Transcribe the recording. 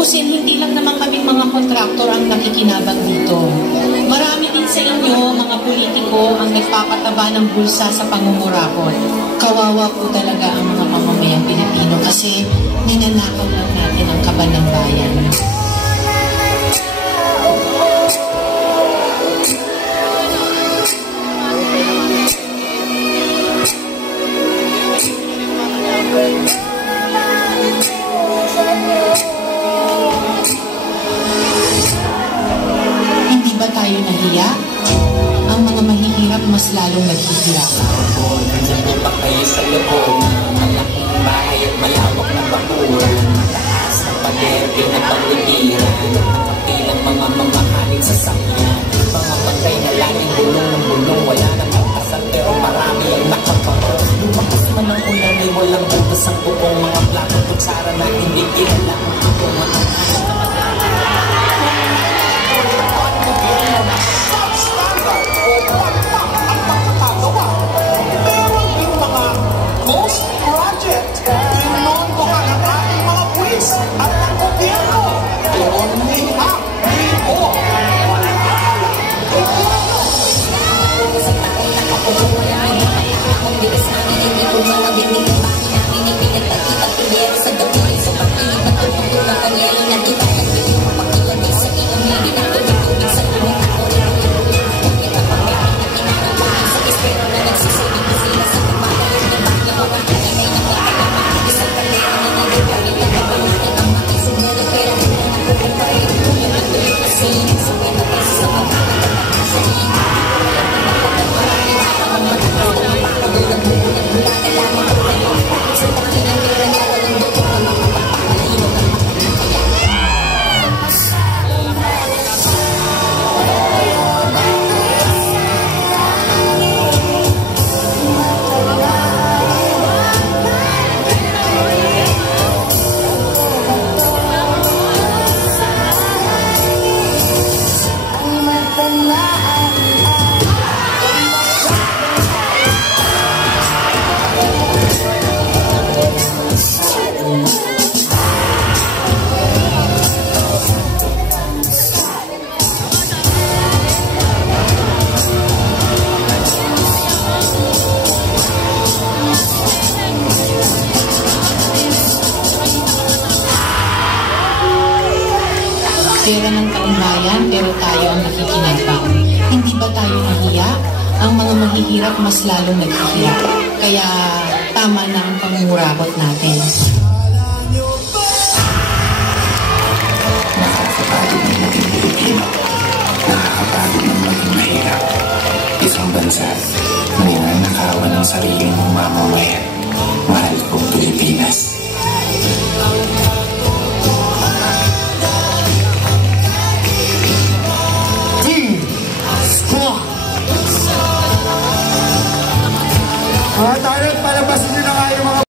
Tubusin, hindi lang naman kami mga kontraktor ang nakikinabang dito. Marami din sa inyo, mga politiko, ang nagpapataba ng bulsa sa pangungurakot. Kawawa po talaga ang mga mamamayang Pilipino kasi ninanakaw lang natin ang kaban ng bayan. Hindi ba tayo nahiya? Ang mga mahihirap mas lalong naghihirap. Nandito pa kayo sa loob, malaking bahay at malawak na bakuran, mataas na pader, na pagbibiran, nakapilang mga mamahaling sasakyan, mga bangkay na laging bulong-bulong, wala namang kasal pero marami ang nakapagod. Lumakas man ang ulan ay walang butas ang buong mga plato, kutsara na hindi kilala ang tutong mga pera ng taumbayan pero tayo ang nakikinabang. Hindi ba tayo nahiya? Ang mga mahihirap mas lalong naghihirap. Kaya tama na ang pangungurakot natin. Nakakapagod ng maging Pilipino. Nakakapagod ng maging mahirap. Isang bansa na ninanakawan ng sariling mamamayan.